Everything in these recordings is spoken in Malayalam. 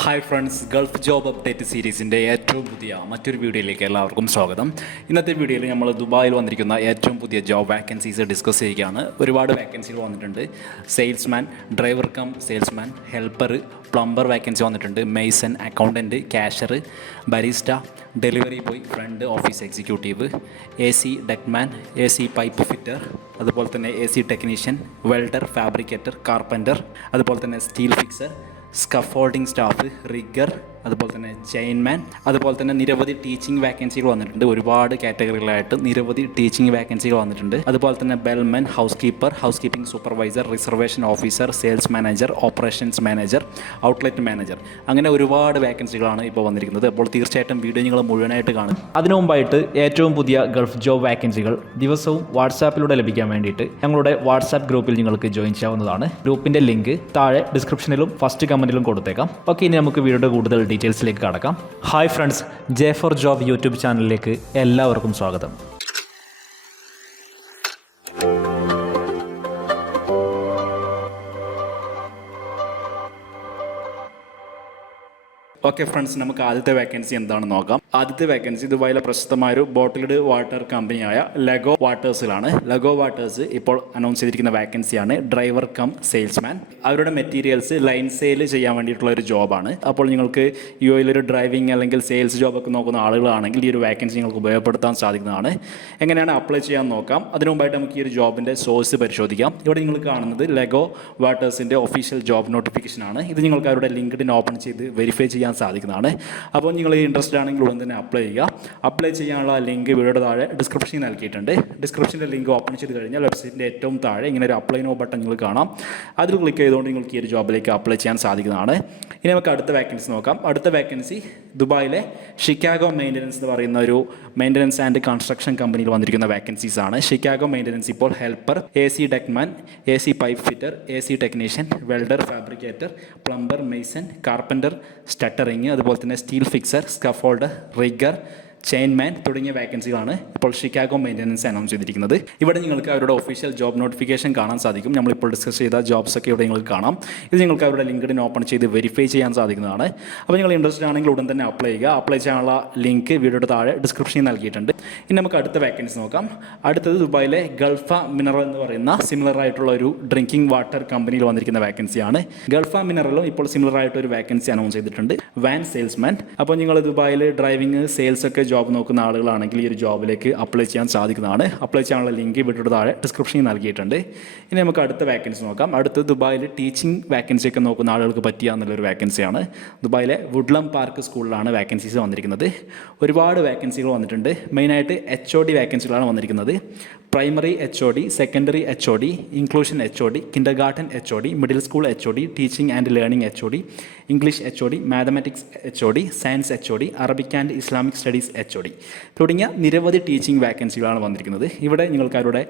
Hi friends Gulf job update സീരീസിന്റെ ഏറ്റവും പുതിയ മറ്റൊരു വീഡിയോയിലേക്ക് എല്ലാവർക്കും സ്വാഗതം. ഇന്നത്തെ വീഡിയോയിൽ നമ്മൾ ദുബായിൽ വന്നിരിക്കുന്ന ഏറ്റവും പുതിയ ജോബ് വാക്കൻസീസ് ഡിസ്കസ് ചെയ്യുകയാണ്. ഒരുപാട് വാക്കൻസികൾ വന്നിട്ടുണ്ട്. Salesman driver cum salesman helper plumber vacancy വന്നിട്ടുണ്ട്. Mason accountant cashier barista delivery boy front office executive A C ductman A C pipe fitter അതുപോലെ തന്നെ A C technician welder fabricator carpenter അതുപോലെ തന്നെ steel fixer scaffolding staff rigger അതുപോലെ തന്നെ ചെയിൻമാൻ അതുപോലെ തന്നെ നിരവധി ടീച്ചിങ് വാക്കൻസികൾ വന്നിട്ടുണ്ട്. ഒരുപാട് കാറ്റഗറികളായിട്ട് നിരവധി ടീച്ചിങ് വാക്കൻസികൾ വന്നിട്ടുണ്ട്. അതുപോലെ തന്നെ bellman housekeeper housekeeping supervisor reservation officer sales manager operations manager outlet manager അങ്ങനെ ഒരുപാട് വാക്കൻസികളാണ് ഇപ്പോൾ വന്നിരിക്കുന്നത്. അപ്പോൾ തീർച്ചയായിട്ടും വീഡിയോ നിങ്ങൾ മുഴുവനായിട്ട് കാണും അതിനു മുമ്പായിട്ട് ഏറ്റവും പുതിയ ഗൾഫ് ജോബ് വാക്കൻസികൾ ദിവസവും വാട്സാപ്പിലൂടെ ലഭിക്കാൻ വേണ്ടിയിട്ട് ഞങ്ങളുടെ വാട്സാപ്പ് ഗ്രൂപ്പിൽ നിങ്ങൾക്ക് ജോയിൻ ചെയ്യാവുന്നതാണ്. ഗ്രൂപ്പിന്റെ ലിങ്ക് താഴെ ഡിസ്ക്രിപ്ഷനിലും ഫസ്റ്റ് കമന്റിലും കൊടുത്തേക്കാം. ഓക്കെ ഇനി നമുക്ക് വീഡിയോയുടെ കൂടുതൽ ഡീറ്റെയിൽസിലേക്ക് കടക്കാം. Hi friends J four job YouTube ചാനലിലേക്ക് എല്ലാവർക്കും സ്വാഗതം. ഓക്കെ ഫ്രണ്ട്സ് നമുക്ക് ആദ്യത്തെ വേക്കൻസി എന്താണെന്ന് നോക്കാം. ആദ്യത്തെ വേക്കൻസി ദുബായിലെ പ്രശസ്തമായ ഒരു ബോട്ടിൽഡ് വാട്ടർ കമ്പനിയായ ലഗോ വാട്ടേഴ്സിലാണ് ലഗോ വാട്ടേഴ്സ് ഇപ്പോൾ അനൗൺസ് ചെയ്തിരിക്കുന്ന വേക്കൻസിയാണ് ഡ്രൈവർ കം സെയിൽസ്മാൻ അവരുടെ മെറ്റീരിയൽസ് ലൈൻ സെയിൽ ചെയ്യാൻ വേണ്ടിയിട്ടുള്ള ഒരു ജോബാണ് അപ്പോൾ നിങ്ങൾക്ക് യു ഒരു ഡ്രൈവിംഗ് അല്ലെങ്കിൽ സെയിൽസ് ജോബൊക്കെ നോക്കുന്ന ആളുകളാണെങ്കിൽ ഈ ഒരു വേക്കൻസി നിങ്ങൾക്ക് ഉപയോഗപ്പെടുത്താൻ സാധിക്കുന്നതാണ്. എങ്ങനെയാണ് അപ്ലൈ ചെയ്യാൻ നോക്കാം? അതിനു മുമ്പായിട്ട് നമുക്ക് ഈ ഒരു ജോബിന്റെ സോഴ്സ് പരിശോധിക്കാം. ഇവിടെ നിങ്ങൾ കാണുന്നത് ലെഗോ വാട്ടേഴ്സിന്റെ ഒഫീഷ്യൽ ജോബ് നോട്ടിഫിക്കേഷൻ ആണ്. ഇത് നിങ്ങൾക്ക് അവരുടെ ലിങ്ക്ഡിൻ ഓപ്പൺ ചെയ്ത് വെരിഫൈ ചെയ്യാൻ സാധിക്കുന്നതാണ്. അപ്പോൾ നിങ്ങൾ ഇൻട്രസ്റ്റഡ് ആണെങ്കിൽ ഉടൻ തന്നെ അപ്ലൈ ചെയ്യുക. അപ്ലൈ ചെയ്യാനുള്ള ലിങ്ക് വീഡിയോയുടെ താഴെ ഡിസ്ക്രിപ്ഷനിൽ നൽകിയിട്ടുണ്ട്. ഡിസ്ക്രിപ്ഷന്റെ ലിങ്ക് ഓപ്പൺ ചെയ്ത് കഴിഞ്ഞാൽ വെബ്സൈറ്റിന്റെ ഏറ്റവും താഴെ ഇങ്ങനെ ഒരു അപ്ലൈ നോ ബട്ടൺ നിങ്ങൾ കാണാം. അതിൽ ക്ലിക്ക് ചെയ്തുകൊണ്ട് നിങ്ങൾക്ക് ഈ ഒരു ജോബിലേക്ക് അപ്ലൈ ചെയ്യാൻ സാധിക്കുന്നതാണ്. ഇനി നമുക്ക് അടുത്ത വേക്കൻസി നോക്കാം. അടുത്ത വേക്കൻസി ദുബായിലെ ഷിക്കാഗോ മെയിന്റനൻസ് എന്ന് പറയുന്ന ഒരു മെയിന്റനൻസ് ആൻഡ് കൺസ്ട്രക്ഷൻ കമ്പനിയിൽ വന്നിരിക്കുന്ന വേക്കൻസീസ് ആണ്. ഷിക്കാഗോ മെയിന്റനൻസ് ഇപ്പോൾ helper A C ductman A C pipe fitter A C technician welder fabricator plumber mason carpenter shuttering അതുപോലെ തന്നെ steel fixer scaffolder rigger chainman തുടങ്ങിയ വാക്കൻസികളാണ് ഇപ്പോൾ ഷിക്കാഗോ മെയിന്റനൻസ് അനൗൺസ് ചെയ്തിരിക്കുന്നത്. ഇവിടെ നിങ്ങൾക്ക് അവരുടെ ഒഫീഷ്യൽ ജോബ് നോട്ടിഫിക്കേഷൻ കാണാൻ സാധിക്കും. നമ്മളിപ്പോൾ ഡിസ്കസ് ചെയ്ത ജോബ്സ് ഒക്കെ ഇവിടെ നിങ്ങൾക്ക് കാണാം. ഇത് നിങ്ങൾക്ക് അവരുടെ ലിങ്ക്ഡിൻ ഓപ്പൺ ചെയ്ത് വെരിഫൈ ചെയ്യാൻ സാധിക്കുന്നതാണ്. അപ്പോൾ നിങ്ങൾ ഇൻട്രസ്റ്റഡ് ആണെങ്കിൽ ഉടൻ തന്നെ അപ്ലൈ ചെയ്യുക. അപ്ലൈ ചെയ്യാനുള്ള ലിങ്ക് വീഡിയോയുടെ താഴെ ഡിസ്ക്രിപ്ഷനിൽ നൽകിയിട്ടുണ്ട്. ഇനി നമുക്ക് അടുത്ത വാക്കൻസി നോക്കാം. അടുത്തത് ദുബായിലെ ഗൾഫ മിനറൽ എന്ന് പറയുന്ന സിമിലർ ആയിട്ടുള്ള ഒരു ഡ്രിങ്കിങ് വാട്ടർ കമ്പനിയിൽ വന്നിരിക്കുന്ന വാക്കൻസിയാണ് ഗൾഫ മിനറലും ഇപ്പോൾ സിമിലർ ആയിട്ട് ഒരു വാക്കൻസി അനൗൺസ് ചെയ്തിട്ടുണ്ട്. വാൻ സെയിൽസ്മാൻ അപ്പോൾ നിങ്ങൾ ദുബായിൽ ഡ്രൈവിംഗ് സെയിൽസ് ഒക്കെ ജോബ് നോക്കുന്ന ആളുകളാണെങ്കിൽ ഈ ഒരു ജോബിലേക്ക് അപ്ലൈ ചെയ്യാൻ സാധിക്കുന്നതാണ് അപ്ലൈ ചെയ്യാനുള്ള ലിങ്ക് വീട്ടിലൂടെ താഴെ ഡിസ്ക്രിപ്ഷനിൽ നൽകിയിട്ടുണ്ട് ഇനി നമുക്ക് അടുത്ത വാക്കൻസി നോക്കാം അടുത്ത് ദുബായിൽ ടീച്ചിങ് വാക്കൻസി ഒക്കെ നോക്കുന്ന ആളുകൾക്ക് പറ്റിയ എന്നുള്ളൊരു വാക്കൻസിയാണ് ദുബായിലെ വുഡ്ലം പാർക്ക് സ്കൂളിലാണ് വാക്കൻസീസ് വന്നിരിക്കുന്നത് ഒരുപാട് വാക്കൻസികൾ വന്നിട്ടുണ്ട് മെയിനായിട്ട് എച്ച് ഒ ഡി വാക്കൻസികളാണ് വന്നിരിക്കുന്നത് primary H O D secondary H O D inclusion H O D kindergarten H O D middle school H O D teaching and learning H O D English H O D mathematics H O D science H O D Arabic and Islamic studies H O D തുടങ്ങിയ നിരവധി ടീച്ചിങ് വാക്കൻസികളാണ് വന്നിരിക്കുന്നത്. ഇവിടെ നിങ്ങൾക്ക് അവരുടെ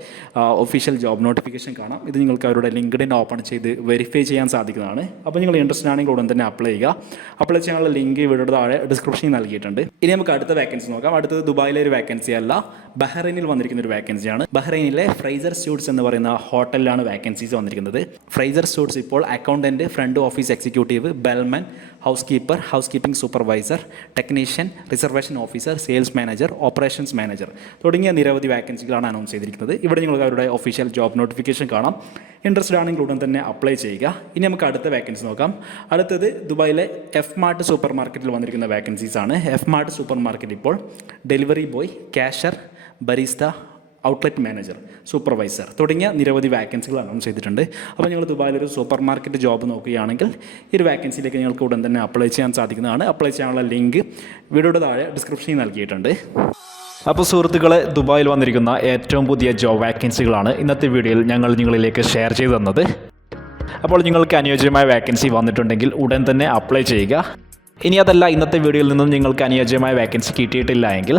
ഒഫീഷ്യൽ ജോബ് നോട്ടിഫിക്കേഷൻ കാണാം. ഇത് നിങ്ങൾക്ക് അവരുടെ ലിങ്ക്ഡിൻ ഓപ്പൺ ചെയ്ത് വെരിഫൈ ചെയ്യാൻ സാധിക്കുന്നതാണ്. അപ്പോൾ നിങ്ങൾ ഇൻട്രസ്റ്റ് ആണെങ്കിൽ ഉടൻ തന്നെ അപ്ലൈ ചെയ്യുക. അപ്ലൈ ചെയ്യാനുള്ള ലിങ്ക് ഇവിടെ താഴെ ഡിസ്ക്രിപ്ഷനിൽ നൽകിയിട്ടുണ്ട്. ഇനി നമുക്ക് അടുത്ത വാക്കൻസി നോക്കാം. അടുത്തത് ദുബായിലെ ഒരു വാക്കൻസി അല്ല. ബഹ്റൈനിൽ വന്നിരിക്കുന്ന ഒരു വാക്കൻസിയാണ് ബഹ്റൈനിലെ ഫ്രൈസർ സ്യൂട്ട്സ് എന്ന് പറയുന്ന ഹോട്ടലിലാണ് വാക്കൻസീസ് വന്നിരിക്കുന്നത്. ഫ്രൈസർ സ്യൂട്ട്സ് ഇപ്പോൾ accountant front office executive bellman housekeeper housekeeping supervisor technician reservation officer sales manager operations manager തുടങ്ങിയ നിരവധി വാക്കൻസികളാണ് അനൗൺസ് ചെയ്തിരിക്കുന്നത്. ഇവിടെ നിങ്ങൾക്ക് അവരുടെ ഒഫീഷ്യൽ ജോബ് നോട്ടിഫിക്കേഷൻ കാണാം. ഇൻട്രസ്റ്റഡ് ആണെങ്കിൽ ഉടൻ തന്നെ അപ്ലൈ ചെയ്യുക. ഇനി നമുക്ക് അടുത്ത വാക്കൻസി നോക്കാം. അടുത്തത് ദുബായിലെ എഫ് മാർട്ട് സൂപ്പർ മാർക്കറ്റിൽ വന്നിരിക്കുന്ന വാക്കൻസീസ് ആണ്. എഫ് മാർട്ട് സൂപ്പർ മാർക്കറ്റ് ഇപ്പോൾ delivery boy cashier barista outlet manager supervisor തുടങ്ങിയ നിരവധി വാക്കൻസികൾ അനൗൺസ് ചെയ്തിട്ടുണ്ട്. അപ്പോൾ നിങ്ങൾ ദുബായിലൊരു സൂപ്പർ മാർക്കറ്റ് ജോബ് നോക്കുകയാണെങ്കിൽ ഈ ഒരു വാക്കൻസിയിലേക്ക് നിങ്ങൾക്ക് ഉടൻ തന്നെ അപ്ലൈ ചെയ്യാൻ സാധിക്കുന്നതാണ്. അപ്ലൈ ചെയ്യാനുള്ള ലിങ്ക് വീഡിയോയുടെ താഴെ ഡിസ്ക്രിപ്ഷനിൽ നൽകിയിട്ടുണ്ട്. അപ്പോൾ സുഹൃത്തുക്കളെ ദുബായിൽ വന്നിരിക്കുന്ന ഏറ്റവും പുതിയ ജോബ് വാക്കൻസികളാണ് ഇന്നത്തെ വീഡിയോയിൽ ഞങ്ങൾ നിങ്ങളിലേക്ക് ഷെയർ ചെയ്തു തന്നത്. അപ്പോൾ നിങ്ങൾക്ക് അനുയോജ്യമായ വാക്കൻസി വന്നിട്ടുണ്ടെങ്കിൽ ഉടൻ തന്നെ അപ്ലൈ ചെയ്യുക. ഇനി അതല്ല ഇന്നത്തെ വീഡിയോയിൽ നിന്നും നിങ്ങൾക്ക് അനുയോജ്യമായ വാക്കൻസി കിട്ടിയിട്ടില്ല എങ്കിൽ